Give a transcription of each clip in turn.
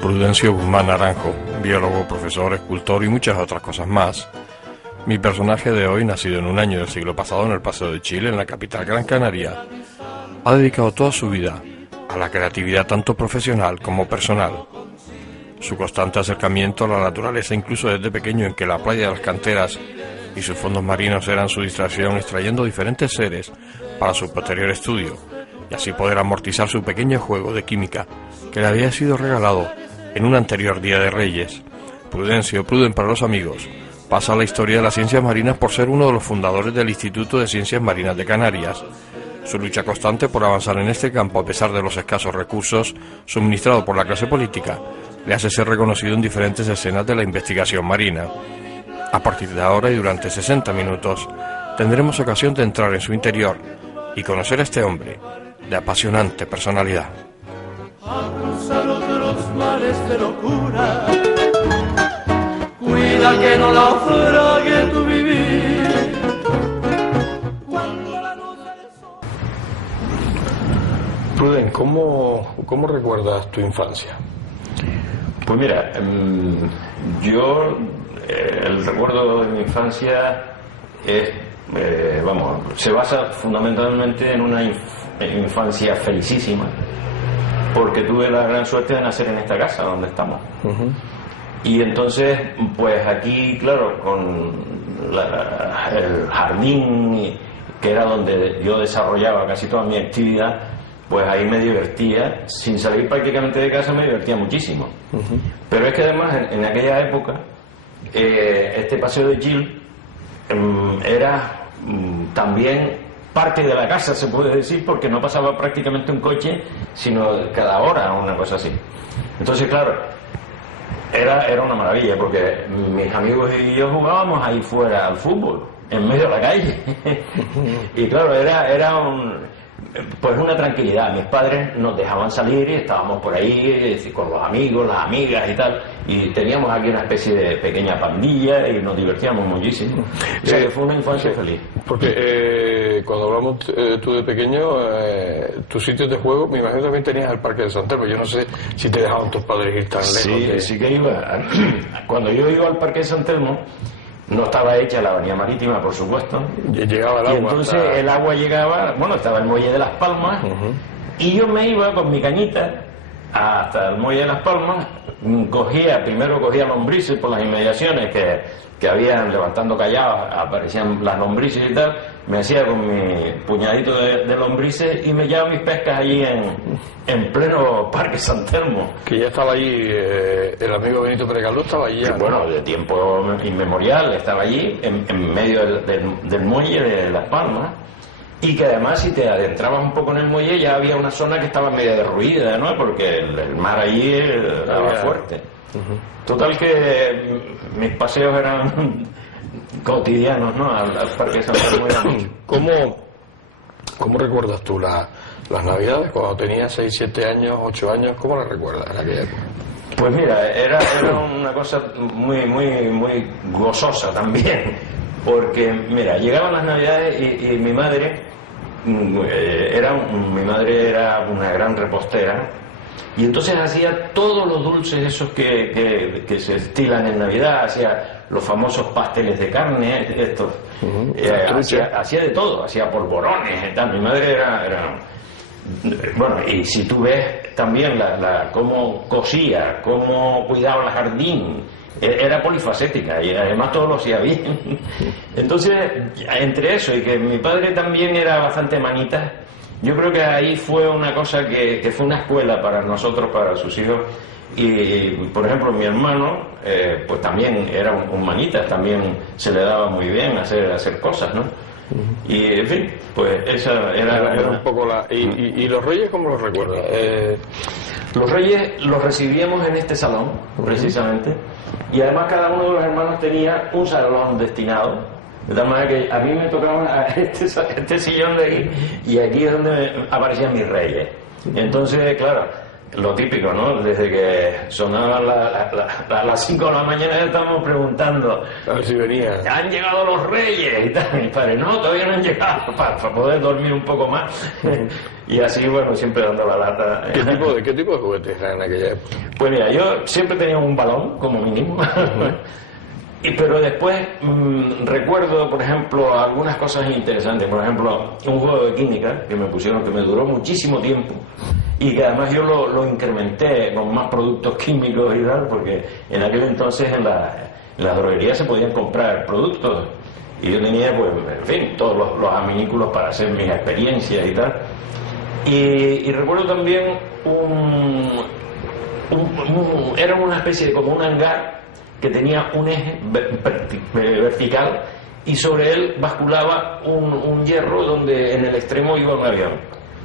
Prudencio Guzmán Naranjo, biólogo, profesor, escultor y muchas otras cosas más. Mi personaje de hoy, nacido en un año del siglo pasado en el Paseo de Chile, en la capital Gran Canaria, ha dedicado toda su vida a la creatividad tanto profesional como personal. Su constante acercamiento a la naturaleza, incluso desde pequeño, en que la playa de las canteras y sus fondos marinos eran su distracción, extrayendo diferentes seres para su posterior estudio, y así poder amortizar su pequeño juego de química que le había sido regalado en un anterior Día de Reyes. Prudencio, Pruden para los amigos, pasa a la historia de las ciencias marinas por ser uno de los fundadores del Instituto de Ciencias Marinas de Canarias. Su lucha constante por avanzar en este campo, a pesar de los escasos recursos suministrados por la clase política, le hace ser reconocido en diferentes escenas de la investigación marina. A partir de ahora y durante 60 minutos, tendremos ocasión de entrar en su interior y conocer a este hombre de apasionante personalidad. A cruzar otros mares de locura, cuida que no naufrague tu vivir. Cuando la luz del sol... Pruden, ¿cómo recuerdas tu infancia? Pues mira, yo el recuerdo de mi infancia es, se basa fundamentalmente en una infancia felicísima, porque tuve la gran suerte de nacer en esta casa donde estamos. Y entonces, pues aquí, claro, con el jardín, que era donde yo desarrollaba casi toda mi actividad, pues ahí me divertía, sin salir prácticamente de casa me divertía muchísimo. Pero es que además en aquella época, este Paseo de Chile era también parte de la casa, se puede decir, porque no pasaba prácticamente un coche, sino cada hora o una cosa así. Entonces, claro, era una maravilla, porque mis amigos y yo jugábamos ahí fuera al fútbol, en medio de la calle. Y claro, era pues una tranquilidad. Mis padres nos dejaban salir y estábamos por ahí con los amigos, las amigas y tal, y teníamos aquí una especie de pequeña pandilla y nos divertíamos muchísimo. O sea que fue una infancia feliz. Porque cuando hablamos tú de pequeño, tus sitios de juego, me imagino también tenías el Parque de San Telmo. Yo no sé si te dejaban tus padres ir tan lejos. Sí que iba. Cuando yo iba al Parque de San Telmo, no estaba hecha la avenida marítima, por supuesto. Llegaba el agua. Y entonces el agua llegaba, estaba el muelle de Las Palmas, y yo me iba con mi cañita hasta el muelle de Las Palmas, primero cogía lombrices por las inmediaciones que habían, levantando callados, aparecían las lombrices y tal, me hacía con mi puñadito de lombrices y me llevaba mis pescas allí en pleno Parque San Telmo. Que ya estaba allí, el amigo Benito Pérez Galdós estaba allí. Sí, bueno, de tiempo inmemorial estaba allí, en medio del muelle de Las Palmas, y que además si te adentrabas un poco en el muelle ya había una zona que estaba media derruida, ¿no? Porque el mar allí estaba fuerte. Total que mis paseos eran cotidianos, ¿no? Al Parque de San Telmo. ¿Cómo recuerdas tú las Navidades cuando tenías 6, 7 años, 8 años? ¿Cómo las recuerdas en aquella época? Pues mira, era una cosa muy, muy, muy gozosa también, porque mira, llegaban las Navidades y mi madre era una gran repostera, y entonces hacía todos los dulces esos que se estilan en Navidad, hacía los famosos pasteles de carne, estos, hacía de todo, hacía polvorones y tal. Mi madre era bueno, y si tú ves también cómo cosía, cómo cuidaba el jardín, era polifacética y además todo lo hacía bien. Entonces, entre eso y que mi padre también era bastante manita, yo creo que ahí fue una cosa que fue una escuela para nosotros, para sus hijos. Y por ejemplo mi hermano pues también era un manita, también se le daba muy bien hacer cosas, ¿no? Y en fin, pues esa era un poco la... ¿Y los Reyes cómo los recuerdas? Los Reyes los recibíamos en este salón, precisamente, y además cada uno de los hermanos tenía un salón destinado, de tal manera que a mí me tocaba este sillón de aquí, y aquí es donde aparecían mis Reyes. Entonces, claro, lo típico, ¿no? Desde que sonaban las 5 de la mañana ya estábamos preguntando a ver si venían. ¿Han llegado los Reyes? Y tal, y padre, no, todavía no han llegado, para poder dormir un poco más. Y así, bueno, siempre dando la lata. ¿Qué tipo de juguetes eran en aquella época? Pues mira, yo siempre tenía un balón, como mínimo. Pero después recuerdo, por ejemplo, algunas cosas interesantes. Por ejemplo, un juego de química que me pusieron, que me duró muchísimo tiempo y que además yo lo incrementé con más productos químicos y tal, porque en aquel entonces en la droguería se podían comprar productos y yo tenía, pues, en fin, todos los aminículos para hacer mis experiencias y tal. Y recuerdo también era una especie de como un hangar que tenía un eje vertical y sobre él basculaba un hierro donde en el extremo iba un avión.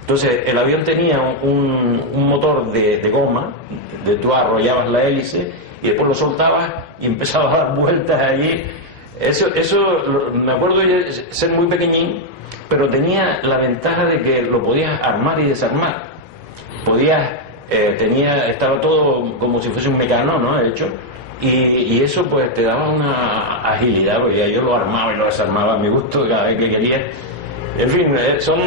Entonces el avión tenía un motor de goma, tú arrollabas la hélice y después lo soltabas y empezabas a dar vueltas allí. Eso me acuerdo de ser muy pequeñín, pero tenía la ventaja de que lo podías armar y desarmar. Estaba todo como si fuese un mecano, ¿no? Hecho. Y eso pues te daba una agilidad, porque yo lo armaba y lo desarmaba a mi gusto cada vez que quería. En fin, son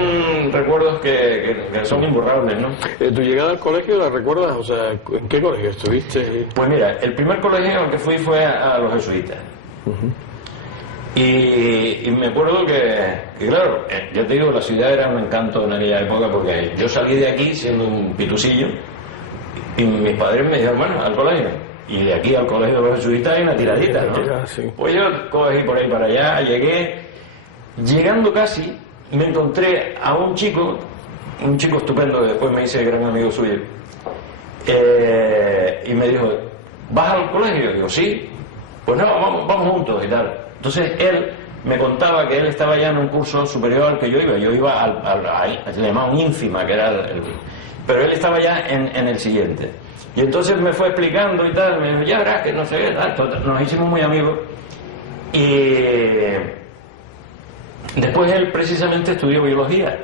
recuerdos que son imborrables, ¿no? ¿Tu llegada al colegio la recuerdas? O sea, ¿en qué colegio estuviste? Pues mira, el primer colegio al que fui fue a los jesuitas. Y me acuerdo que claro, ya te digo, la ciudad era un encanto en aquella época, porque yo salí de aquí siendo un pitucillo y mis padres me dijeron, bueno, al colegio. Y de aquí al colegio de los jesuitas hay una tiradita, ¿no? Sí. Pues yo cogí por ahí para allá, llegando casi, me encontré a un chico estupendo, que después me hice gran amigo suyo, y me dijo, ¿vas al colegio? Y digo, sí. Pues no, vamos juntos y tal. Entonces él me contaba que él estaba ya en un curso superior al que yo iba se llamaba un ínfima, que era pero él estaba ya en el siguiente. Y entonces me fue explicando y tal, me dijo, ya verás que no sé qué, tal. Nos hicimos muy amigos. Y después él precisamente estudió biología.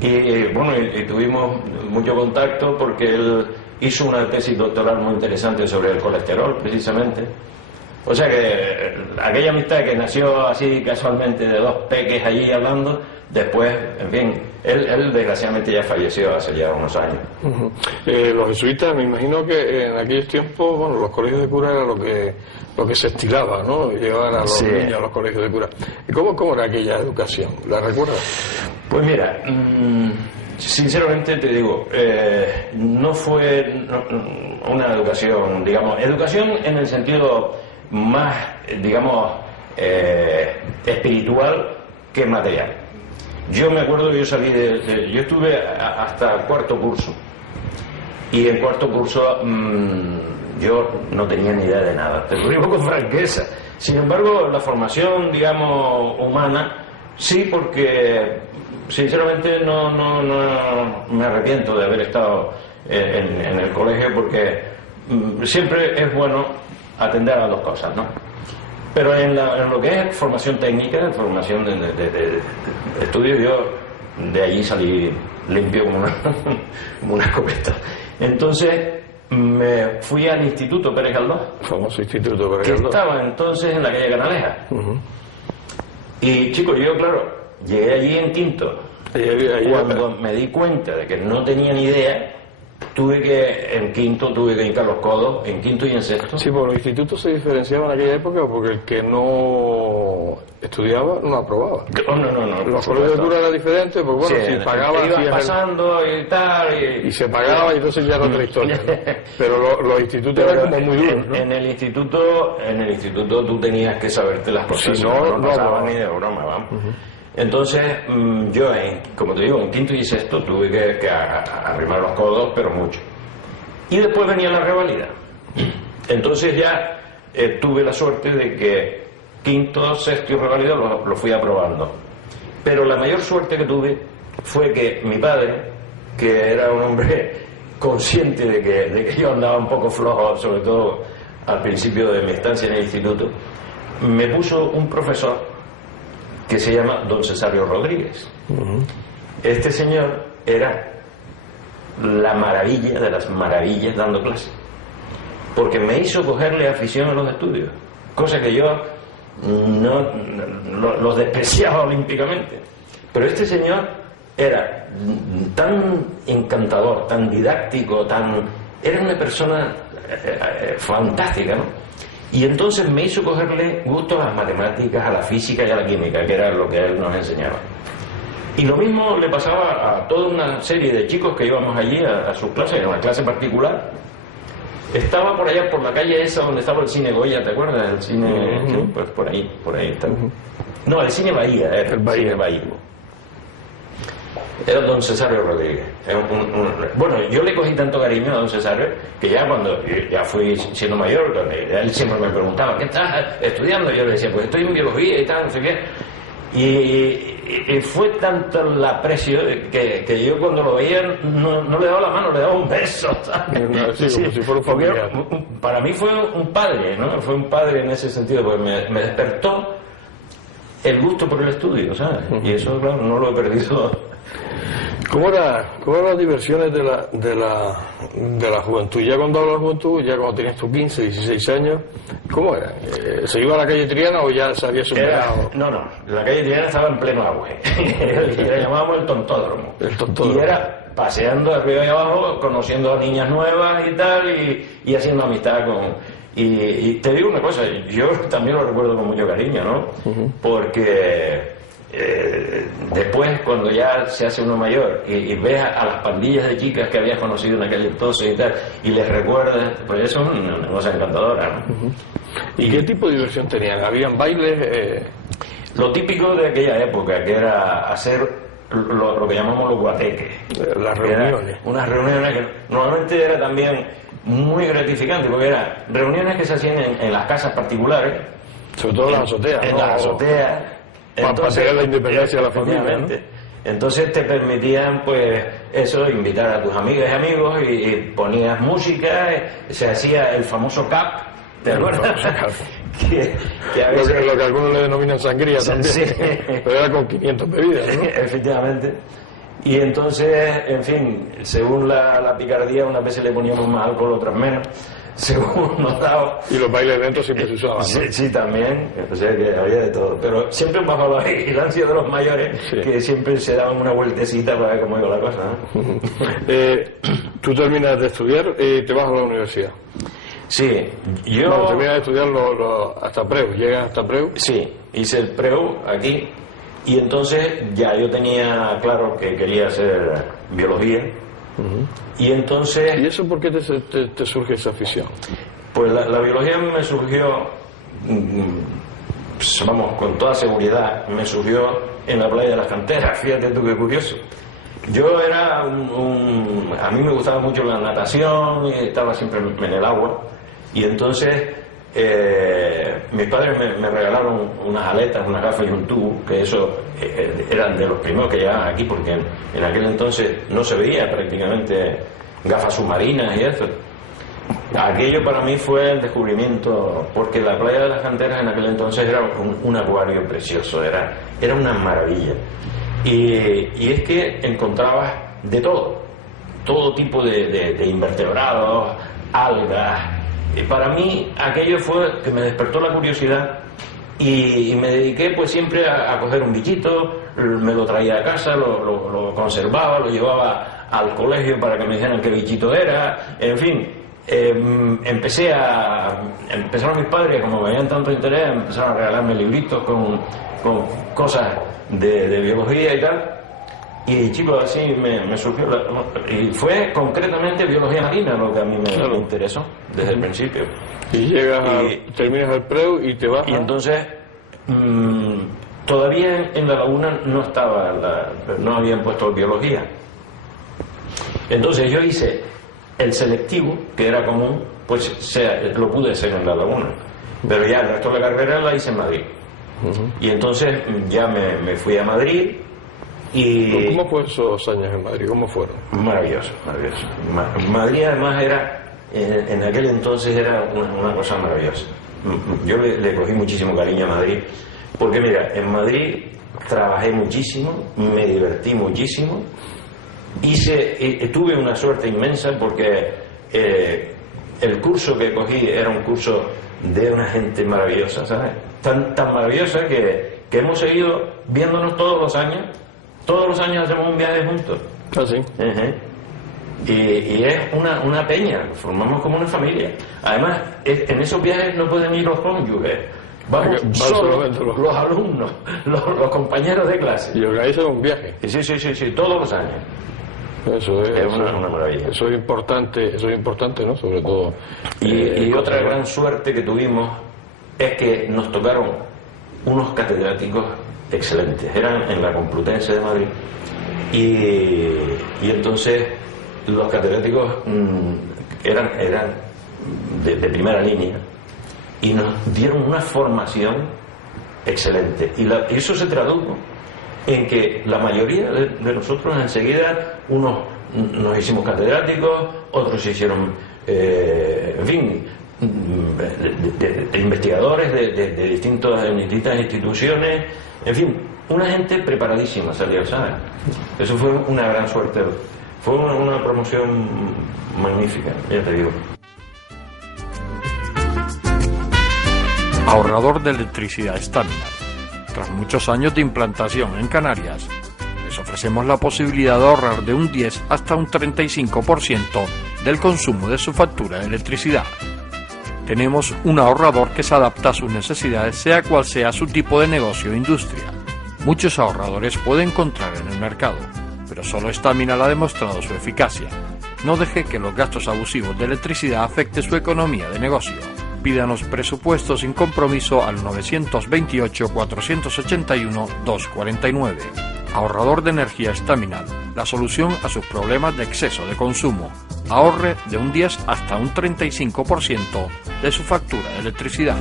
Y bueno, y tuvimos mucho contacto porque él hizo una tesis doctoral muy interesante sobre el colesterol, precisamente. O sea que aquella amistad que nació así casualmente de dos peques allí hablando, después, en fin, él desgraciadamente ya falleció hace ya unos años. Los jesuitas, me imagino que en aquellos tiempos, bueno, los colegios de cura era lo que se estilaba, ¿no? Llevaban a los niños a los colegios de cura. ¿Cómo era aquella educación? ¿La recuerdas? Pues mira, sinceramente te digo, no fue una educación, digamos, educación en el sentido más, digamos, espiritual que material. Yo me acuerdo que yo salí yo estuve hasta el cuarto curso, y en cuarto curso yo no tenía ni idea de nada, te lo digo con franqueza. Sin embargo, la formación, digamos, humana, sí, porque sinceramente no me arrepiento de haber estado en el colegio, porque siempre es bueno atender a las dos cosas, ¿no? Pero en lo que es formación técnica, formación de estudios, yo de allí salí limpio como una escopeta. Entonces me fui al Instituto Pérez Galdós, famoso Instituto Pérez que Galdós, estaba entonces en la calle Canaleja. Y chicos, yo claro, llegué allí en quinto. Cuando me di cuenta de que no tenía ni idea, en quinto tuve que hincar los codos, en quinto y en sexto. Sí, porque los institutos se diferenciaban en aquella época porque el que no estudiaba no aprobaba. No. Los colegios de cura era diferente, pues bueno, sí, si pagaba... Iban pasando y tal... Y se pagaba y entonces ya era otra historia, ¿no? Pero los institutos eran como muy duros, ¿no? En el instituto tú tenías que saberte las cosas, si no pasaban ni de broma, vamos. Entonces, yo, como te digo, en quinto y sexto tuve que arrimar los codos, pero mucho. Y después venía la revalida. Entonces ya tuve la suerte de que quinto, sexto y revalida lo fui aprobando. Pero la mayor suerte que tuve fue que mi padre, que era un hombre consciente de que yo andaba un poco flojo, sobre todo al principio de mi estancia en el instituto, me puso un profesor que se llama don Cesario Rodríguez. Este señor era la maravilla de las maravillas dando clases, porque me hizo cogerle afición a los estudios, cosa que yo no los despreciaba olímpicamente. Pero este señor era tan encantador, tan didáctico, era una persona fantástica, ¿no? Y entonces me hizo cogerle gusto a las matemáticas, a la física y a la química, que era lo que él nos enseñaba. Y lo mismo le pasaba a toda una serie de chicos que íbamos allí a sus clases, en una clase particular. Estaba por allá, por la calle esa donde estaba el cine Goya, ¿te acuerdas? El cine, sí, pues por ahí estaba. No, el cine Bahía, era el cine Bahía. Era don Cesario Rodríguez. Bueno, yo le cogí tanto cariño a don Cesario que ya cuando ya fui siendo mayor, él siempre me preguntaba, ¿qué estás estudiando? Yo le decía, pues estoy en biología y tal, no sé qué. Y fue tanto el aprecio que yo cuando lo veía no le daba la mano, le daba un beso, ¿sabes? Sí, como si fuera un familiar. Para mí fue un padre, ¿no? Fue un padre en ese sentido, porque me despertó el gusto por el estudio, ¿sabes? Y eso, claro, no lo he perdido. ¿Cómo eran las diversiones de la juventud? Ya cuando hablas de juventud, ya cuando tenías tus 15, 16 años, ¿cómo era? ¿Se iba a la calle Triana o ya se había superado? No, la calle Triana estaba en pleno auge. Le llamábamos el tontódromo. Y era paseando arriba y abajo, conociendo a niñas nuevas y tal, y haciendo amistad con... Y te digo una cosa, yo también lo recuerdo con mucho cariño, ¿no? Porque... después cuando ya se hace uno mayor y ves a las pandillas de chicas que habías conocido en aquel entonces y tal, y les recuerdas, pues eso es una cosa encantadora, ¿no? ¿Y qué tipo de diversión tenían? ¿Habían bailes? Lo típico de aquella época, que era hacer lo que llamamos los guateques, las reuniones, unas reuniones que normalmente era también muy gratificante, porque eran reuniones que se hacían en las casas particulares, sobre todo en las azoteas, en las azoteas. Para tener la independencia de la familia, ¿no? Entonces te permitían, pues, eso, invitar a tus amigas y amigos y ponías música, se hacía el famoso cap, ¿te acuerdas? que a veces... lo que algunos le denominan sangría también, sí. Pero era con 500 bebidas, ¿no? Efectivamente. Y entonces, en fin, según la picardía, unas veces le poníamos más alcohol, otras menos. Según notaba. Y los bailes dentro siempre se usaban, ¿no? Sí, también, o sea que había de todo, pero siempre bajo la vigilancia de los mayores, sí, que siempre se daban una vueltecita para ver cómo iba la cosa, ¿no? Tú terminas de estudiar y te vas a la universidad. Sí, yo... Bueno, terminas de estudiar hasta Preu, llegas hasta Preu. Sí, hice el Preu aquí, y entonces ya yo tenía claro que quería hacer biología. Y entonces... ¿Y eso por qué te surge esa afición? Pues la biología me surgió, vamos, con toda seguridad, me surgió en la playa de las Canteras. Fíjate tú qué curioso. Yo era a mí me gustaba mucho la natación, y estaba siempre en el agua, y entonces mis padres me regalaron unas aletas, unas gafas y un tubo, que eso eran de los primeros que llegaban aquí, porque en aquel entonces no se veía prácticamente gafas submarinas y eso. Aquello para mí fue el descubrimiento, porque la playa de las Canteras en aquel entonces era un acuario precioso, era una maravilla. Y es que encontrabas de todo tipo de invertebrados, algas. Y para mí aquello fue que me despertó la curiosidad y me dediqué pues siempre a coger un bichito, me lo traía a casa, lo conservaba, lo llevaba al colegio para que me dijeran qué bichito era, en fin. Empezaron mis padres, como veían tanto interés, empezaron a regalarme libritos con cosas de biología y tal. Y chicos, así me surgió y fue concretamente biología marina lo que a mí me interesó desde el principio. Y terminas el preu y te vas. Y entonces todavía en la laguna no habían puesto biología. Entonces yo hice el selectivo, que era común, pues lo pude hacer en la laguna, pero ya el resto de la carrera la hice en Madrid. Y entonces ya me fui a Madrid. Y ¿cómo fue esos años en Madrid? ¿Cómo fueron? Maravilloso, maravilloso. Madrid además en aquel entonces era una cosa maravillosa. Yo le cogí muchísimo cariño a Madrid, porque mira, en Madrid trabajé muchísimo, me divertí muchísimo, tuve una suerte inmensa porque el curso que cogí era un curso de una gente maravillosa, ¿sabes? Tan maravillosa que hemos seguido viéndonos todos los años. Todos los años hacemos un viaje juntos. Ah, sí. Y es una peña, formamos como una familia. Además, en esos viajes no pueden ir los cónyuges. Vamos solo los alumnos, los compañeros de clase. Y organizan un viaje. Sí, todos los años. Eso es una maravilla. Eso es importante, ¿no? Sobre todo. Y otra gran suerte que tuvimos es que nos tocaron unos catedráticos excelentes. Eran en la Complutense de Madrid. Y entonces los catedráticos eran de primera línea y nos dieron una formación excelente. Y eso se tradujo en que la mayoría de nosotros enseguida, unos nos hicimos catedráticos, otros se hicieron, en fin, de investigadores de distintas instituciones, en fin, una gente preparadísima salió, ¿sabes? Eso fue una gran suerte, fue una promoción magnífica, ya te digo. Ahorrador de electricidad Staminar. Tras muchos años de implantación en Canarias, les ofrecemos la posibilidad de ahorrar de un 10 hasta un 35% del consumo de su factura de electricidad. Tenemos un ahorrador que se adapta a sus necesidades, sea cual sea su tipo de negocio o industria. Muchos ahorradores puede encontrar en el mercado, pero solo Staminar ha demostrado su eficacia. No deje que los gastos abusivos de electricidad afecten su economía de negocio. Pídanos presupuesto sin compromiso al 928-481-249. Ahorrador de energía Staminar, la solución a sus problemas de exceso de consumo. Ahorre de un 10 hasta un 35% de su factura de electricidad.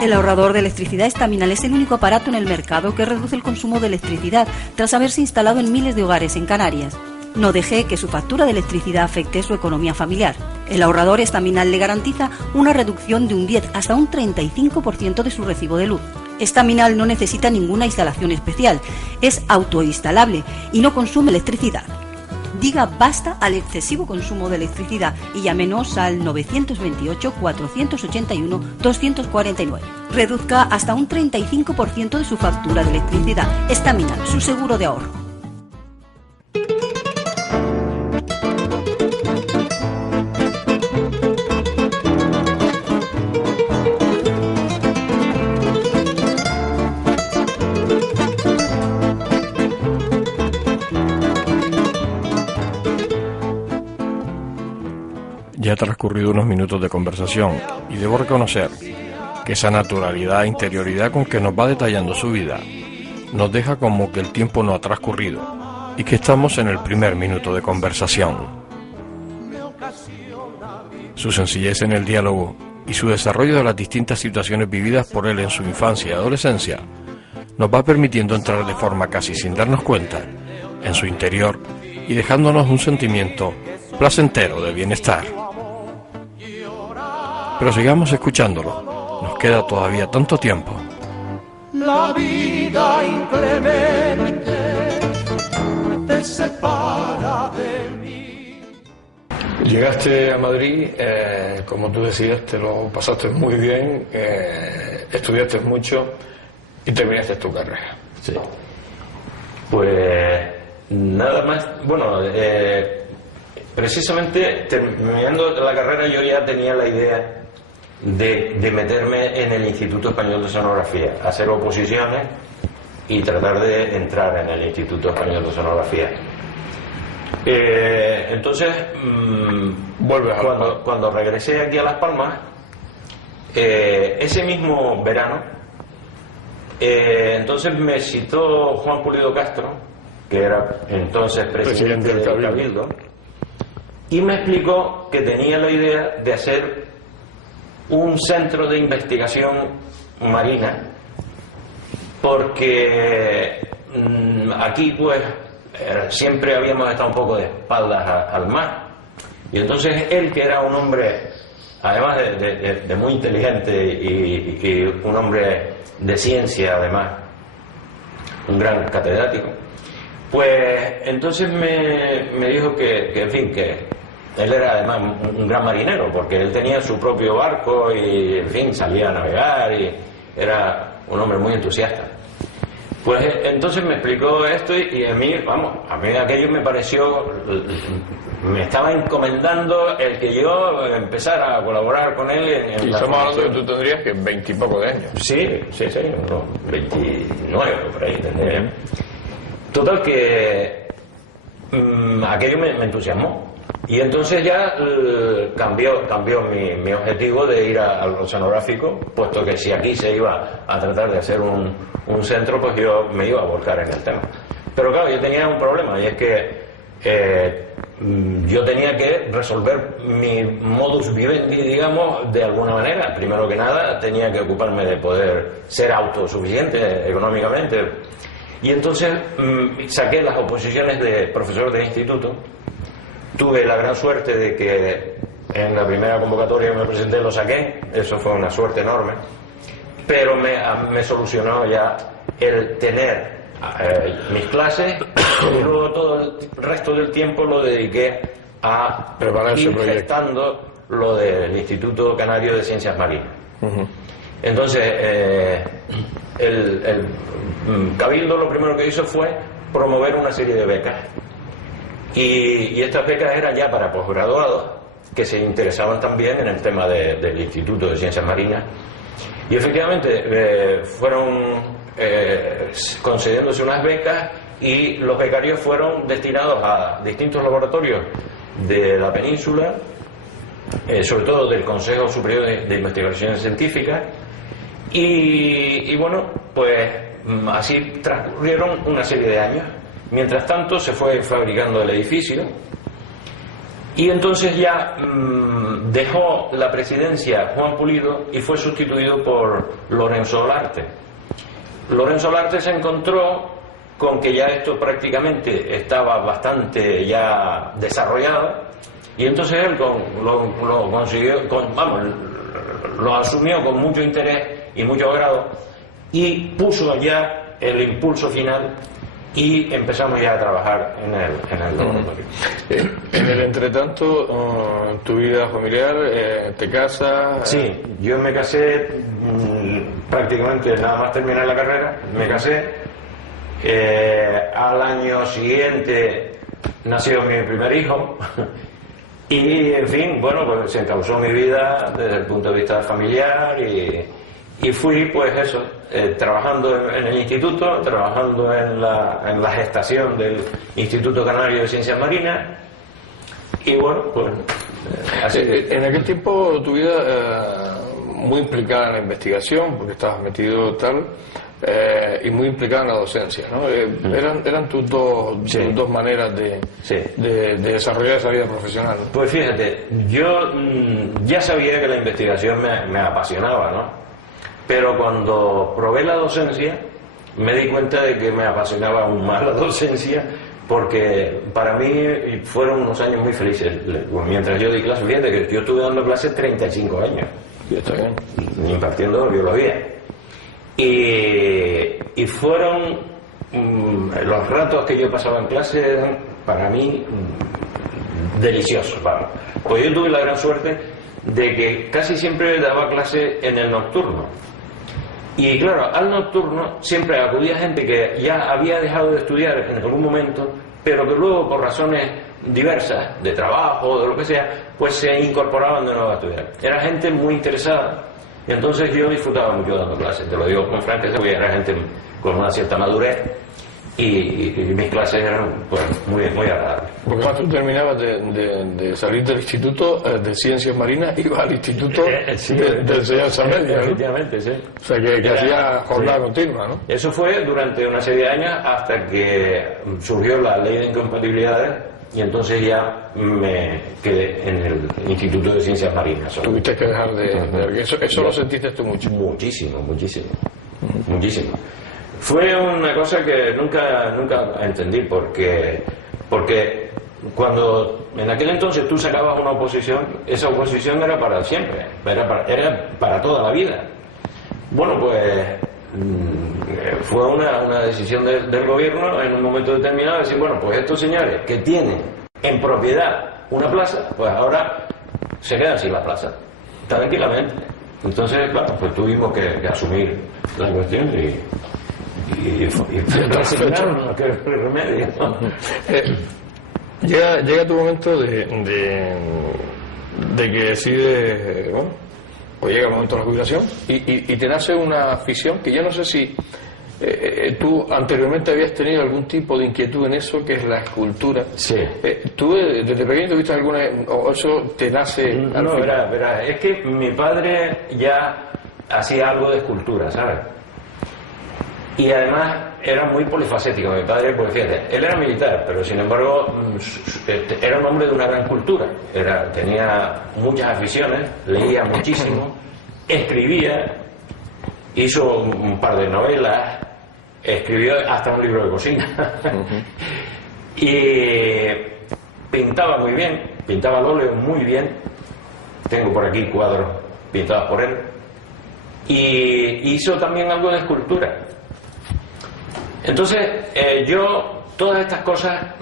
El ahorrador de electricidad Staminar es el único aparato en el mercado que reduce el consumo de electricidad tras haberse instalado en miles de hogares en Canarias. No deje que su factura de electricidad afecte su economía familiar. El ahorrador Staminar le garantiza una reducción de un 10 hasta un 35% de su recibo de luz. Staminar no necesita ninguna instalación especial, es autoinstalable y no consume electricidad. Diga basta al excesivo consumo de electricidad y llámenos al 928-481-249. Reduzca hasta un 35% de su factura de electricidad. Staminar, su seguro de ahorro. Ya ha transcurrido unos minutos de conversación y debo reconocer que esa naturalidad e interioridad con que nos va detallando su vida nos deja como que el tiempo no ha transcurrido y que estamos en el primer minuto de conversación. Su sencillez en el diálogo y su desarrollo de las distintas situaciones vividas por él en su infancia y adolescencia nos va permitiendo entrar de forma casi sin darnos cuenta en su interior y dejándonos un sentimiento placentero de bienestar. Pero sigamos escuchándolo, nos queda todavía tanto tiempo. La vida inclemente te separa de mí. Llegaste a Madrid, como tú decías, te lo pasaste muy bien, estudiaste mucho y terminaste tu carrera. Sí. Pues nada más, bueno, precisamente terminando la carrera yo ya tenía la idea de meterme en el Instituto Español de Sonografía, hacer oposiciones y tratar de entrar en el Instituto Español de Sonografía. Entonces, cuando regresé aquí a Las Palmas, ese mismo verano, entonces me citó Juan Pulido Castro, que era entonces presidente del Cabildo, y me explicó que tenía la idea de hacer un centro de investigación marina, porque aquí pues siempre habíamos estado un poco de espaldas al mar, y entonces él, que era un hombre además de muy inteligente y un hombre de ciencia, además un gran catedrático, pues entonces me dijo que en fin, que él era además un gran marinero, porque él tenía su propio barco y en fin salía a navegar y era un hombre muy entusiasta. Pues entonces me explicó esto y a mí, vamos, a mí aquello me pareció, me estaba encomendando el que yo empezara a colaborar con él en y la estamos hablando formación. que tú tendrías que 20 y poco de años. Sí, unos 29 por ahí tendría. Total que aquello me entusiasmó. Y entonces ya cambió mi objetivo de ir al oceanográfico, puesto que si aquí se iba a tratar de hacer un centro, pues yo me iba a volcar en el tema. Pero claro, yo tenía un problema, y es que yo tenía que resolver mi modus vivendi, digamos, de alguna manera. Primero que nada, tenía que ocuparme de poder ser autosuficiente económicamente. Y entonces saqué las oposiciones de profesor de instituto. Tuve la gran suerte de que en la primera convocatoria que me presenté lo saqué, eso fue una suerte enorme, pero me solucionó ya el tener mis clases, y luego todo el resto del tiempo lo dediqué a preparar ese ir proyecto, gestando lo del Instituto Canario de Ciencias Marinas. Entonces, el Cabildo lo primero que hizo fue promover una serie de becas. Y estas becas eran ya para posgraduados que se interesaban también en el tema del Instituto de Ciencias Marinas. Y efectivamente fueron concediéndose unas becas, y los becarios fueron destinados a distintos laboratorios de la península, sobre todo del Consejo Superior de Investigaciones Científicas. Y bueno, pues así transcurrieron una serie de años. Mientras tanto se fue fabricando el edificio, y entonces ya dejó la presidencia Juan Pulido y fue sustituido por Lorenzo Olarte. Lorenzo Olarte se encontró con que ya esto prácticamente estaba bastante ya desarrollado, y entonces él lo consiguió, lo asumió con mucho interés y mucho agrado, y puso ya el impulso final, y empezamos ya a trabajar en el laboratorio. En el entretanto, en tu vida familiar, ¿te casas? Sí, yo me casé prácticamente nada más terminar la carrera, me casé. Al año siguiente nació mi primer hijo. Y en fin, bueno, pues se encauzó mi vida desde el punto de vista familiar, y fui, pues eso, trabajando en el instituto, trabajando en la gestación del Instituto Canario de Ciencias Marinas, y bueno, pues así. En aquel tiempo tu vida muy implicada en la investigación, porque estabas metido tal, y muy implicada en la docencia, ¿no? Eran tus dos maneras de desarrollar esa vida profesional, ¿no? Pues fíjate, yo ya sabía que la investigación me apasionaba, ¿no? Pero cuando probé la docencia me di cuenta de que me apasionaba aún más la docencia, porque para mí fueron unos años muy felices mientras yo di clases. Fíjate que yo estuve dando clases 35 años, Está bien. impartiendo biología, y fueron los ratos que yo pasaba en clase para mí deliciosos, vamos. Pues yo tuve la gran suerte de que casi siempre daba clase en el nocturno. Y claro, al nocturno siempre acudía gente que ya había dejado de estudiar en algún momento, pero que luego por razones diversas, de trabajo o de lo que sea, pues se incorporaban de nuevo a estudiar. Era gente muy interesada, y entonces yo disfrutaba mucho dando clases, te lo digo con franqueza, porque era gente con una cierta madurez, y mis clases eran pues muy agradables. Porque cuando tú terminabas de salir del Instituto de Ciencias Marinas, ibas al Instituto Sí, de Enseñanza Media, ¿no? Efectivamente, sí. O sea, que hacía jornada continua, ¿no? Eso fue durante una serie de años hasta que surgió la ley de incompatibilidades, y entonces ya me quedé en el Instituto de Ciencias Marinas. Tuviste que dejar de eso lo sentiste tú mucho. Muchísimo. Fue una cosa que nunca entendí, porque cuando en aquel entonces tú sacabas una oposición, esa oposición era para siempre, era para toda la vida. Bueno, pues fue una decisión del gobierno en un momento determinado decir, bueno, pues estos señores que tienen en propiedad una plaza, pues ahora se quedan sin la plaza, tranquilamente. Entonces, claro, pues tuvimos que asumir la cuestión y resignarnos, que es remedio. Llega tu momento de que decides, bueno, pues llega el momento de la jubilación y te nace una afición que yo no sé si tú anteriormente habías tenido algún tipo de inquietud en eso, que es la escultura. Sí. ¿Tú desde pequeño tuviste alguna, o eso te nace? No, verá, es que mi padre ya hacía algo de escultura, ¿sabes? Y además era muy polifacético. Mi padre, pues fíjate, él era militar, pero sin embargo era un hombre de una gran cultura. Tenía muchas aficiones, leía muchísimo, escribía, hizo un par de novelas, escribió hasta un libro de cocina. Y pintaba muy bien, pintaba al óleo muy bien. Tengo por aquí cuadros pintados por él. Y hizo también algo de escultura. Entonces, todas estas cosas,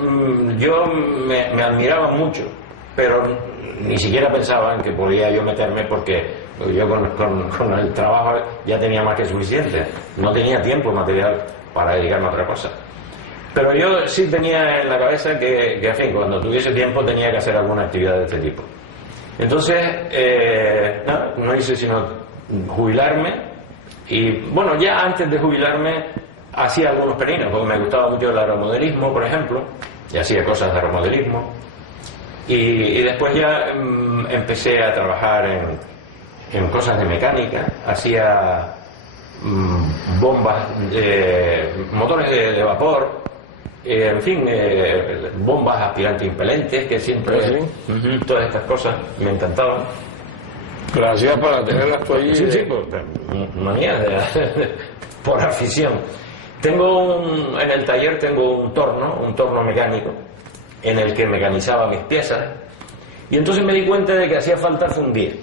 yo me admiraba mucho, pero ni siquiera pensaba en que podía yo meterme, porque yo con el trabajo ya tenía más que suficiente, no tenía tiempo material para dedicarme a otra cosa. Pero yo sí tenía en la cabeza que en fin, cuando tuviese tiempo tenía que hacer alguna actividad de este tipo. Entonces, no hice sino jubilarme, y bueno, ya antes de jubilarme hacía algunos pininos, porque me gustaba mucho el aeromodelismo, por ejemplo, y hacía cosas de aeromodelismo, y después ya empecé a trabajar en cosas de mecánica, hacía bombas, motores de vapor, en fin, bombas aspirantes impelentes, que siempre, todas estas cosas me encantaban. Las hacías para tenerlas tú allí. Sí, pues, manía, por afición. En el taller tengo un torno mecánico, en el que mecanizaba mis piezas, y entonces me di cuenta de que hacía falta fundir.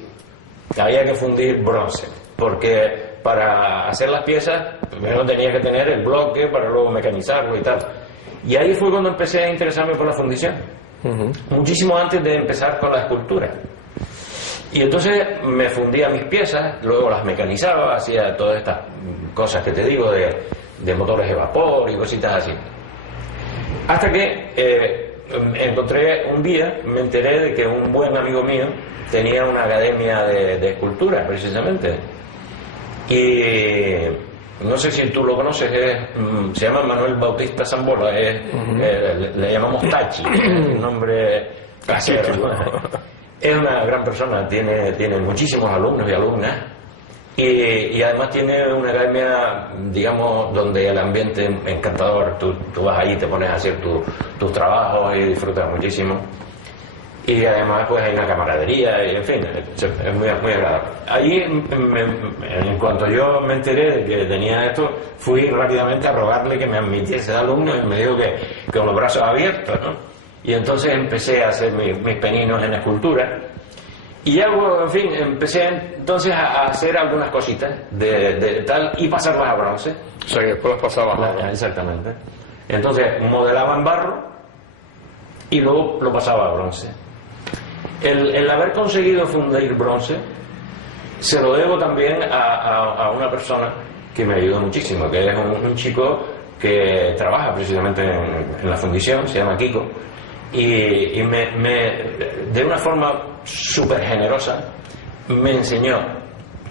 Había que fundir bronce, porque para hacer las piezas primero tenía que tener el bloque para luego mecanizarlo y tal. Y ahí fue cuando empecé a interesarme por la fundición, muchísimo antes de empezar con la escultura. Y entonces me fundía mis piezas, luego las mecanizaba, hacía todas estas cosas que te digo de motores de vapor y cositas así. Hasta que encontré un día, me enteré de que un buen amigo mío tenía una academia de escultura, precisamente. Y no sé si tú lo conoces, se llama Manuel Bautista Zambola, le llamamos Tachi, un nombre casero. Es una gran persona, tiene muchísimos alumnos y alumnas, y además tiene una academia, digamos, donde el ambiente es encantador. Tú vas ahí, te pones a hacer tus trabajos y disfrutas muchísimo. Y además pues hay una camaradería, y en fin, es muy agradable. Allí, en cuanto yo me enteré de que tenía esto, fui rápidamente a rogarle que me admitiese de alumno, y me dijo que con los brazos abiertos, ¿no? Y entonces empecé a hacer mis peninos en escultura, y ya, en fin, empecé entonces a hacer algunas cositas de tal, y pasarlas a bronce. O sea que después las pasabas. Exactamente. Entonces modelaba en barro, y luego lo pasaba a bronce. El haber conseguido fundir bronce se lo debo también a una persona que me ayudó muchísimo, que es un chico que trabaja precisamente en la fundición, se llama Kiko, y de una forma súper generosa me enseñó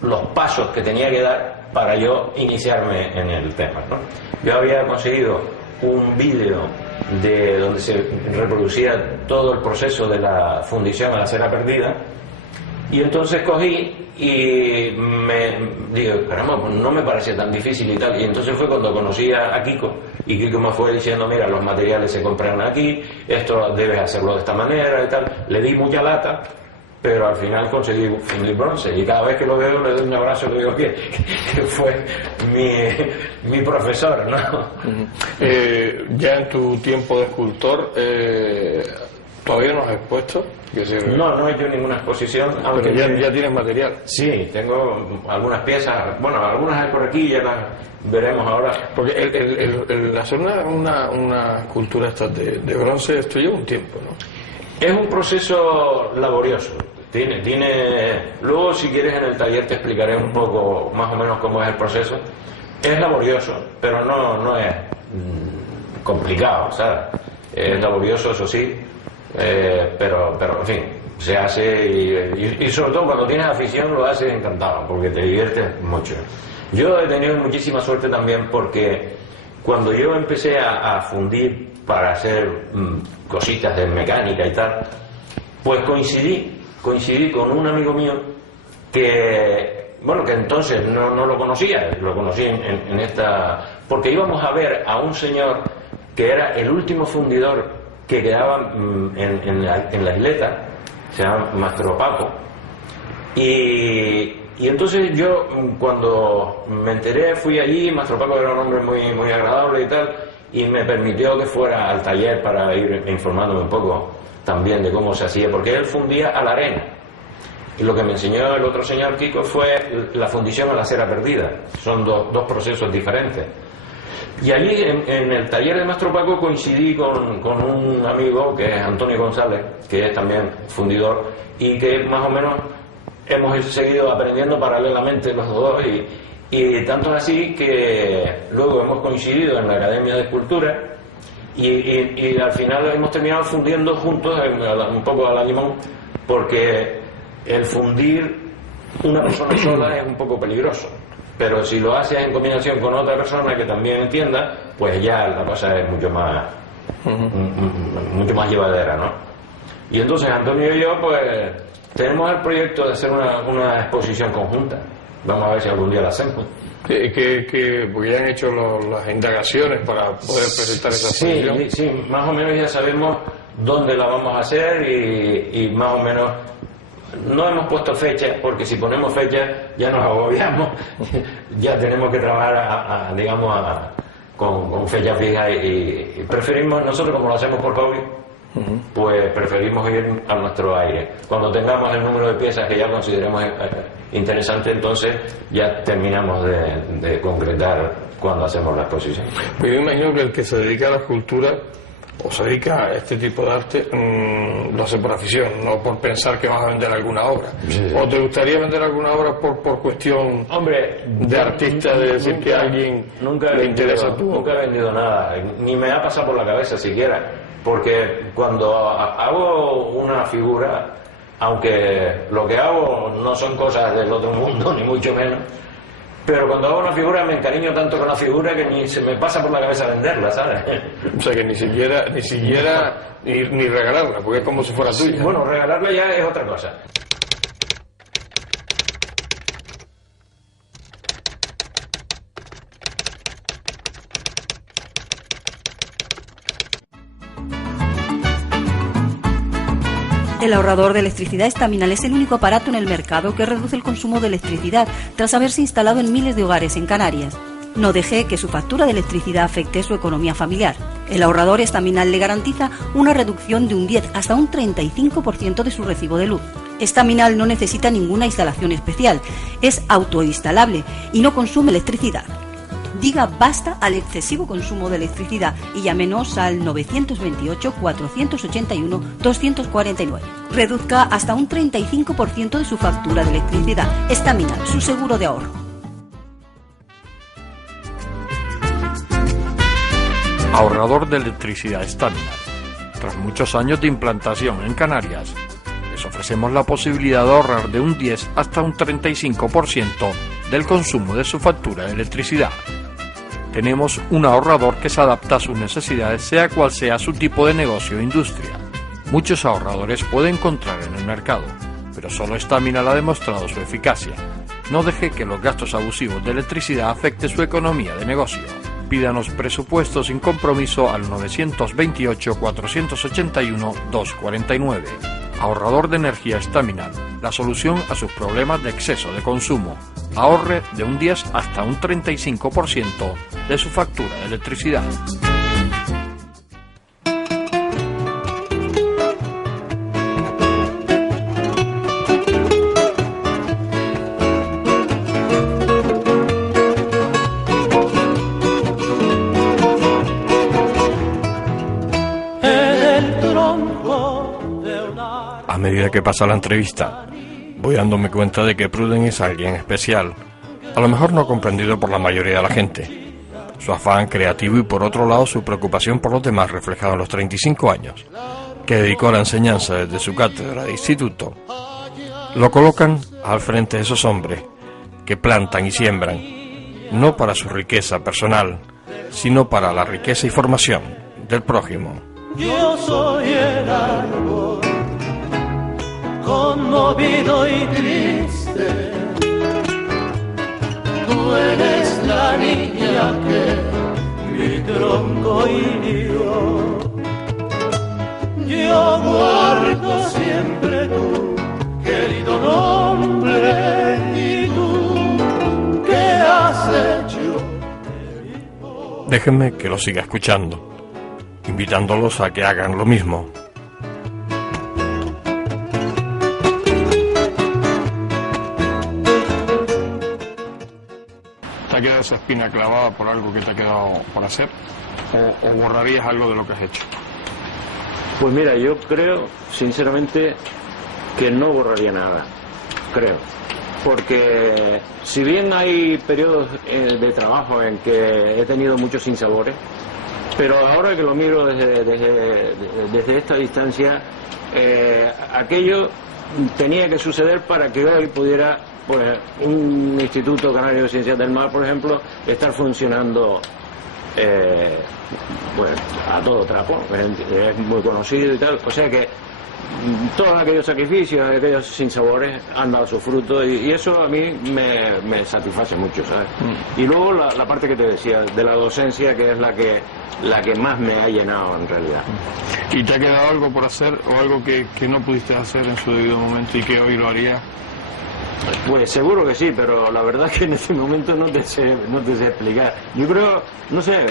los pasos que tenía que dar para yo iniciarme en el tema, ¿no? Yo había conseguido un vídeo de donde se reproducía todo el proceso de la fundición a la cera perdida, y entonces cogí y me digo, caramba, pues no me parecía tan difícil y tal. Y entonces fue cuando conocí a Kiko, y Kiko me fue diciendo, mira, los materiales se compran aquí, esto debes hacerlo de esta manera y tal. Le di mucha lata, pero al final conseguí fundir bronce, y cada vez que lo veo le doy un abrazo y le digo que fue mi profesor, ¿no? Ya en tu tiempo de escultor, ¿todavía no has expuesto? No he hecho ninguna exposición, aunque pero ya tienes material. Sí, tengo algunas piezas, bueno, algunas hay por aquí, ya las veremos ahora. Porque el hacer una escultura esta de bronce, esto lleva un tiempo, ¿no? Es un proceso laborioso. Luego, si quieres, en el taller te explicaré un poco más o menos cómo es el proceso. Es laborioso, pero no es complicado, ¿sabes? Es laborioso, eso sí, pero en fin, se hace, y sobre todo cuando tienes afición lo haces encantado, porque te diviertes mucho. Yo he tenido muchísima suerte también, porque cuando yo empecé a fundir para hacer cositas de mecánica y tal, pues coincidí con un amigo mío que entonces no lo conocía, lo conocí en esta, porque íbamos a ver a un señor que era el último fundidor que quedaba en la isleta, se llama Mastro Paco, y entonces yo, cuando me enteré, fui allí. Mastro Paco era un hombre muy, muy agradable y tal, y me permitió que fuera al taller para ir informándome un poco también de cómo se hacía, porque él fundía a la arena, y lo que me enseñó el otro señor Kiko fue la fundición a la cera perdida. Son dos procesos diferentes. Y allí en el taller de Mastro Paco coincidí con un amigo que es Antonio González, que es también fundidor, y que más o menos hemos seguido aprendiendo paralelamente los dos, y tanto es así que luego hemos coincidido en la Academia de Escultura, y al final hemos terminado fundiendo juntos, un poco a la limón, porque el fundir una persona sola es un poco peligroso, pero si lo haces en combinación con otra persona que también entienda, pues ya la cosa es mucho más llevadera, ¿no? Y entonces Antonio y yo pues tenemos el proyecto de hacer una exposición conjunta. Vamos a ver si algún día la hacemos. Porque ya han hecho las indagaciones para poder presentar esa exposición. Sí, más o menos ya sabemos dónde la vamos a hacer, y más o menos no hemos puesto fecha, porque si ponemos fecha ya nos agobiamos. Ya tenemos que trabajar con fecha fija, y preferimos, nosotros como lo hacemos por hobby, pues preferimos ir a nuestro aire. Cuando tengamos el número de piezas que ya consideremos interesante, entonces ya terminamos de concretar cuando hacemos la exposición. Pues yo imagino que el que se dedica a la escultura o se dedica a este tipo de arte lo hace por afición, no por pensar que vas a vender alguna obra. Sí. ¿O te gustaría vender alguna obra por cuestión de artista, de decir que a alguien le interesa tu obra? Nunca he vendido nada, ni me ha pasado por la cabeza siquiera, porque cuando hago una figura, aunque lo que hago no son cosas del otro mundo, ni mucho menos, pero cuando hago una figura me encariño tanto con la figura que ni se me pasa por la cabeza venderla, ¿sabes? O sea que ni siquiera ni regalarla, porque es como si fuera tuya. Bueno, regalarla ya es otra cosa. El ahorrador de electricidad estaminal es el único aparato en el mercado que reduce el consumo de electricidad tras haberse instalado en miles de hogares en Canarias. No deje que su factura de electricidad afecte su economía familiar. El ahorrador estaminal le garantiza una reducción de un 10 hasta un 35% de su recibo de luz. Estaminal no necesita ninguna instalación especial, es autoinstalable y no consume electricidad. Diga basta al excesivo consumo de electricidad y llámenos al 928-481-249. Reduzca hasta un 35% de su factura de electricidad. Estaminal, su seguro de ahorro. Ahorrador de electricidad Estaminal. Tras muchos años de implantación en Canarias, les ofrecemos la posibilidad de ahorrar de un 10 hasta un 35% del consumo de su factura de electricidad. Tenemos un ahorrador que se adapta a sus necesidades, sea cual sea su tipo de negocio o industria. Muchos ahorradores puede encontrar en el mercado, pero solo Estaminal ha demostrado su eficacia. No deje que los gastos abusivos de electricidad afecten su economía de negocio. Pídanos presupuesto sin compromiso al 928-481-249. Ahorrador de energía Estaminal, la solución a sus problemas de exceso de consumo. Ahorre de un 10 hasta un 35% de su factura de electricidad. A medida que pasa la entrevista, voy dándome cuenta de que Pruden es alguien especial, a lo mejor no comprendido por la mayoría de la gente. Su afán creativo y por otro lado su preocupación por los demás reflejado en los 35 años, que dedicó a la enseñanza desde su cátedra de instituto, lo colocan al frente de esos hombres que plantan y siembran, no para su riqueza personal, sino para la riqueza y formación del prójimo. Yo soy el árbol, conmovido y triste. Tú eres la niña que mi tronco hirió. Yo guardo siempre tu querido nombre. ¿Y tú qué has hecho? Déjenme que lo siga escuchando, invitándolos a que hagan lo mismo. ¿Te ha quedado esa espina clavada por algo que te ha quedado por hacer? ¿O borrarías algo de lo que has hecho? Pues mira, yo creo, sinceramente, que no borraría nada, creo. Porque si bien hay periodos de trabajo en que he tenido muchos sinsabores, pero ahora que lo miro desde esta distancia, aquello tenía que suceder para que hoy pudiera, pues, un Instituto Canario de Ciencias del Mar, por ejemplo, estar funcionando bueno, a todo trapo. Es muy conocido y tal, o sea que todos aquellos sacrificios, aquellos sinsabores han dado su fruto y eso a mí me satisface mucho, ¿sabes? Y luego la parte que te decía de la docencia, que es la que más me ha llenado en realidad. ¿Y te ha quedado algo por hacer o algo que no pudiste hacer en su debido momento y que hoy lo harías? Pues seguro que sí, pero la verdad que en este momento no te sé explicar. Yo creo, no sé,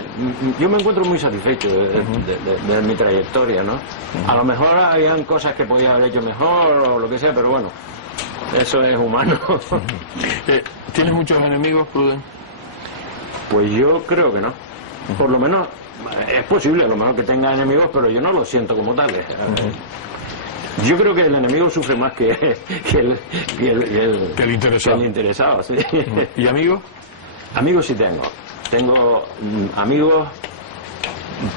yo me encuentro muy satisfecho de mi trayectoria, ¿no? A lo mejor habían cosas que podía haber hecho mejor o lo que sea, pero bueno, eso es humano. ¿Tienes muchos enemigos, Pruden? Pues yo creo que no. Por lo menos es posible, a lo mejor que tenga enemigos, pero yo no los siento como tales. Yo creo que el enemigo sufre más que el interesado. Sí. ¿Y amigos? Amigos sí tengo. Tengo amigos,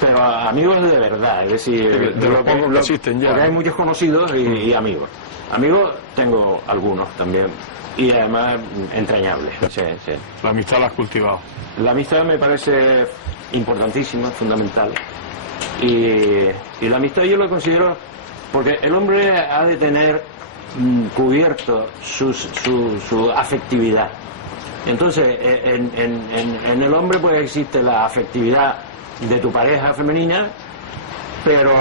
pero amigos de verdad. Es decir, de los pocos que existen ya. Porque hay muchos conocidos y amigos. Amigos tengo algunos también. Y además entrañables. Sí, sí. ¿La amistad la has cultivado? La amistad me parece importantísima, fundamental. Y la amistad yo lo considero... Porque el hombre ha de tener cubierto su afectividad. Entonces, en el hombre pues existe la afectividad de tu pareja femenina, pero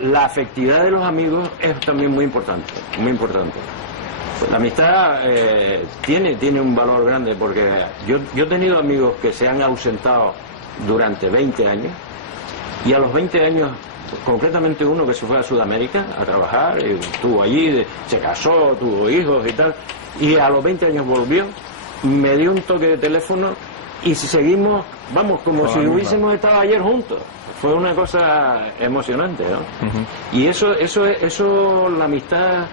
la afectividad de los amigos es también muy importante, muy importante. La amistad tiene un valor grande, porque yo he tenido amigos que se han ausentado durante 20 años, y a los 20 años... concretamente uno que se fue a Sudamérica a trabajar, y estuvo allí, se casó, tuvo hijos y tal, y a los 20 años volvió, me dio un toque de teléfono y si seguimos, vamos, como si hubiésemos estado ayer juntos. Fue una cosa emocionante, ¿no? Y eso, la amistad,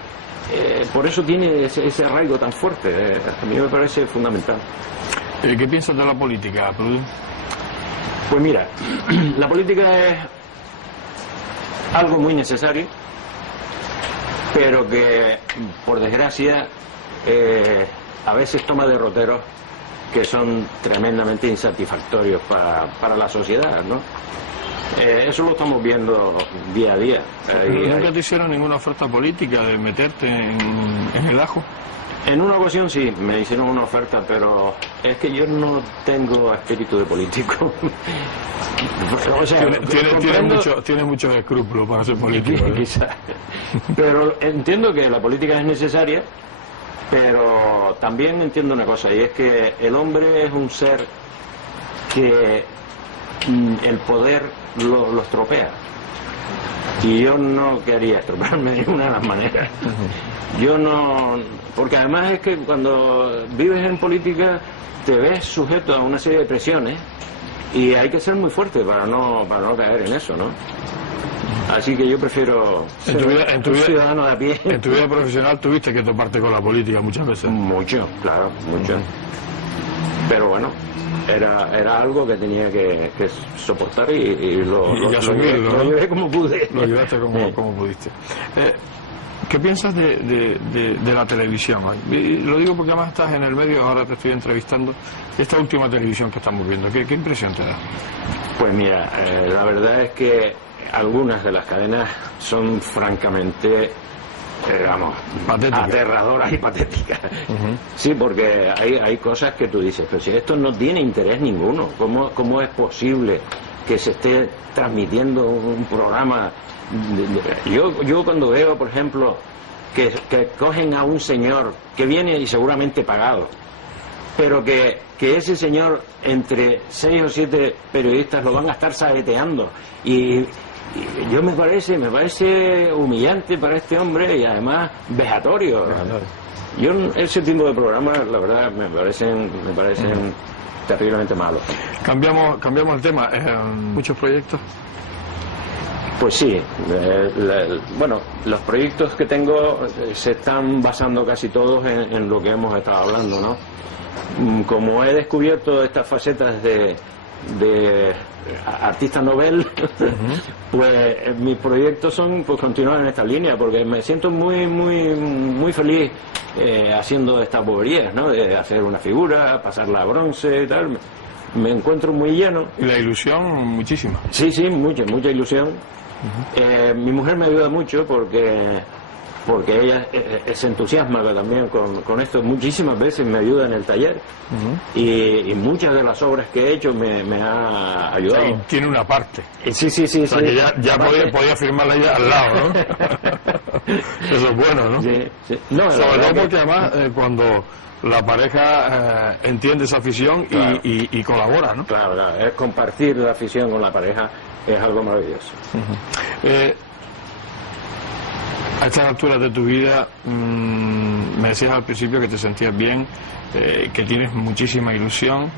por eso tiene ese arraigo tan fuerte. A mí me parece fundamental. ¿Qué piensas de la política, Pruden? Pues mira, la política es algo muy necesario, pero que, por desgracia, a veces toma derroteros que son tremendamente insatisfactorios para la sociedad, ¿no? Eso lo estamos viendo día a día. ¿Nunca te hicieron ninguna oferta política de meterte en el ajo? En una ocasión sí, me hicieron una oferta, pero es que yo no tengo espíritu de político. O sea, tiene muchos escrúpulos para ser político. Quizás. Pero entiendo que la política es necesaria, pero también entiendo una cosa, y es que el hombre es un ser que el poder lo estropea. Y yo no quería estropearme de ninguna de las maneras. Yo no... Porque además es que cuando vives en política te ves sujeto a una serie de presiones y hay que ser muy fuerte para no caer en eso, ¿no? Así que yo prefiero ser un ciudadano de a pie. En tu vida profesional tuviste que toparte con la política muchas veces. Mucho, claro, mucho. Pero bueno, era algo que tenía que soportar y lo llevé como pude. Lo llevaste como pudiste. ¿Qué piensas de la televisión? Y lo digo porque además estás en el medio, ahora te estoy entrevistando. Esta última televisión que estamos viendo, ¿qué impresión te da? Pues mira, la verdad es que algunas de las cadenas son francamente, aterradoras y patéticas. Sí, porque hay cosas que tú dices, pero si esto no tiene interés ninguno, ¿cómo es posible que se esté transmitiendo un programa? Yo cuando veo, por ejemplo, que cogen a un señor que viene y seguramente pagado, pero que ese señor entre 6 o 7 periodistas lo van a estar sabeteando y yo me parece humillante para este hombre y además vejatorio. Yo ese tipo de programas, la verdad, me parecen terriblemente malos. Cambiamos el tema. ¿Muchos proyectos? Pues sí, bueno, los proyectos que tengo se están basando casi todos en lo que hemos estado hablando, ¿no? Como he descubierto estas facetas de artista novel, pues mis proyectos son pues continuar en esta línea, porque me siento muy feliz haciendo estas boberías, ¿no? De hacer una figura, pasarla a bronce y tal. Me encuentro muy lleno. Y la ilusión, muchísima. Sí, mucha ilusión. Mi mujer me ayuda mucho porque ella se entusiasma también con esto. Muchísimas veces me ayuda en el taller y muchas de las obras que he hecho me ha ayudado. Sí, tiene una parte. Sí. O sea, que ya podía firmarla ya al lado, ¿no? Eso es bueno, ¿no? Sí. No, sobre todo porque además cuando la pareja entiende esa afición, claro, y colabora, ¿no? Claro, es compartir la afición con la pareja, es algo maravilloso. A estas alturas de tu vida, me decías al principio que te sentías bien, que tienes muchísima ilusión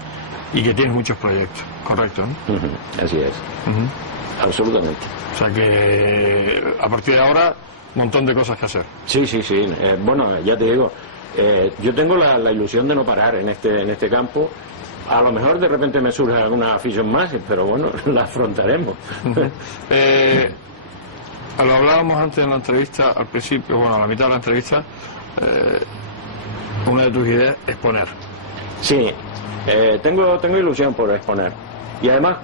y que tienes muchos proyectos, ¿correcto? ¿No? Así es, absolutamente. O sea que a partir de ahora, un montón de cosas que hacer. Sí. Bueno, ya te digo, yo tengo la ilusión de no parar en este campo. A lo mejor de repente me surge alguna afición más, pero bueno, la afrontaremos. Lo hablábamos antes en la entrevista, al principio, bueno, a la mitad de la entrevista, una de tus ideas es exponer. Sí, tengo ilusión por exponer. Y además...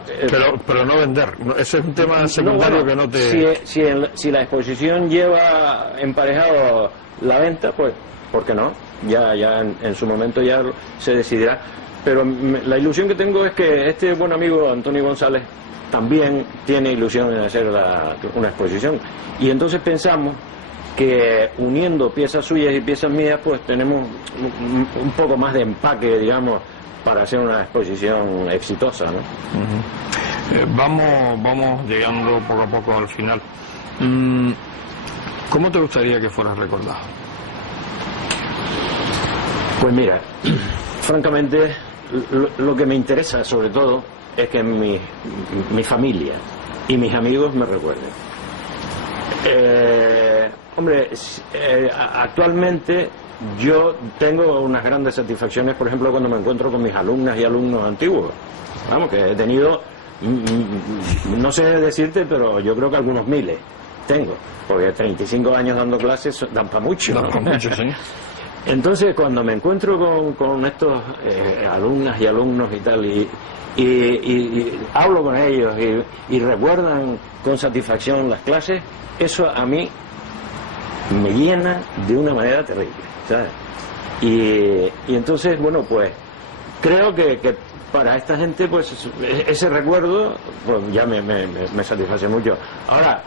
pero no vender, ese es un tema secundario, que no te... Si la exposición lleva emparejado la venta, pues, ¿por qué no? Ya en su momento ya se decidirá. Pero la ilusión que tengo es que este buen amigo Antonio González también tiene ilusión en hacer una exposición. Y entonces pensamos que uniendo piezas suyas y piezas mías, pues tenemos un poco más de empaque, digamos, para hacer una exposición exitosa, ¿no? Vamos llegando poco a poco al final. ¿Cómo te gustaría que fueras recordado? Pues mira, francamente, lo que me interesa sobre todo es que mi familia y mis amigos me recuerden. Hombre, actualmente yo tengo unas grandes satisfacciones, por ejemplo, cuando me encuentro con mis alumnas y alumnos antiguos. Vamos, que he tenido, no sé decirte, pero yo creo que algunos miles tengo, porque 35 años dando clases dan para mucho. Dan para mucho, sí. Entonces, cuando me encuentro con estos alumnas y alumnos y tal, y hablo con ellos y recuerdan con satisfacción las clases, eso a mí me llena de una manera terrible, ¿sabes? Y entonces, bueno, pues creo que para esta gente, pues ese recuerdo pues ya me satisface mucho. Ahora,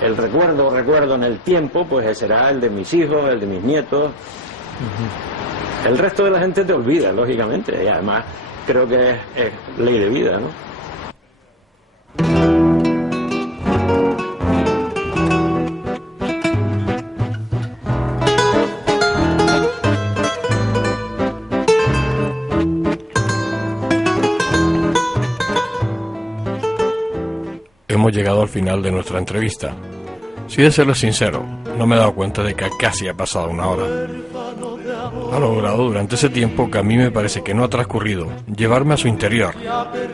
el recuerdo en el tiempo, pues será el de mis hijos, el de mis nietos. El resto de la gente te olvida, lógicamente, y además creo que es ley de vida, ¿no? Hemos llegado al final de nuestra entrevista. Si de serles sincero, no me he dado cuenta de que casi ha pasado una hora. Ha logrado durante ese tiempo que a mí me parece que no ha transcurrido llevarme a su interior,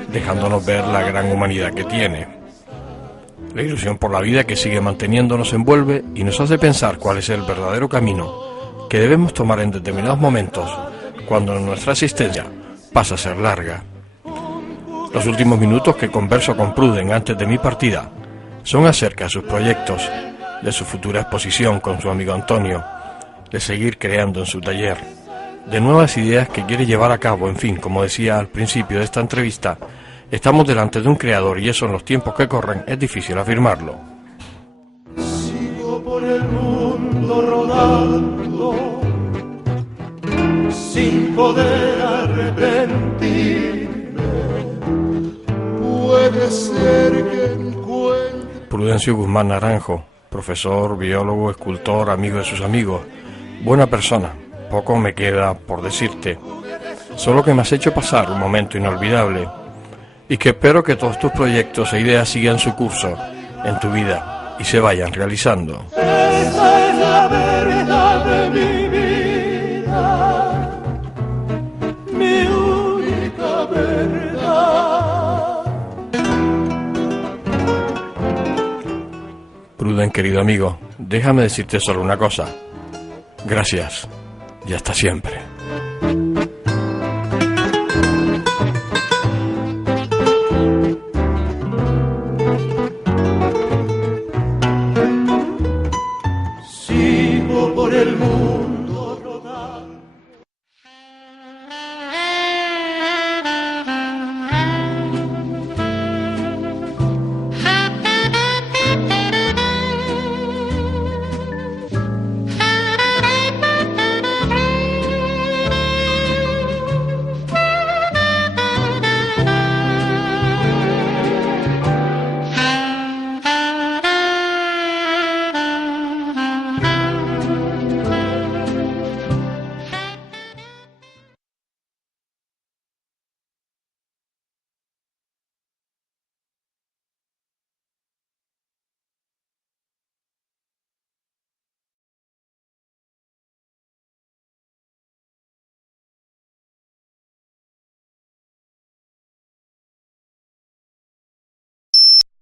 dejándonos ver la gran humanidad que tiene. La ilusión por la vida que sigue manteniendo nos envuelve y nos hace pensar cuál es el verdadero camino que debemos tomar en determinados momentos cuando nuestra existencia pasa a ser larga. Los últimos minutos que converso con Pruden antes de mi partida son acerca de sus proyectos, de su futura exposición con su amigo Antonio, de seguir creando en su taller, de nuevas ideas que quiere llevar a cabo. En fin, como decía al principio de esta entrevista, estamos delante de un creador y eso en los tiempos que corren es difícil afirmarlo. Sigo por el mundo rodando sin poder arrepentirme. Puede ser que encuentre... Prudencio Guzmán Naranjo, profesor, biólogo, escultor, amigo de sus amigos, buena persona. Poco me queda por decirte, solo que me has hecho pasar un momento inolvidable y que espero que todos tus proyectos e ideas sigan su curso en tu vida y se vayan realizando. Esa es la verdad de mi vida, mi única verdad. Pruden, querido amigo, déjame decirte solo una cosa. Gracias y hasta siempre.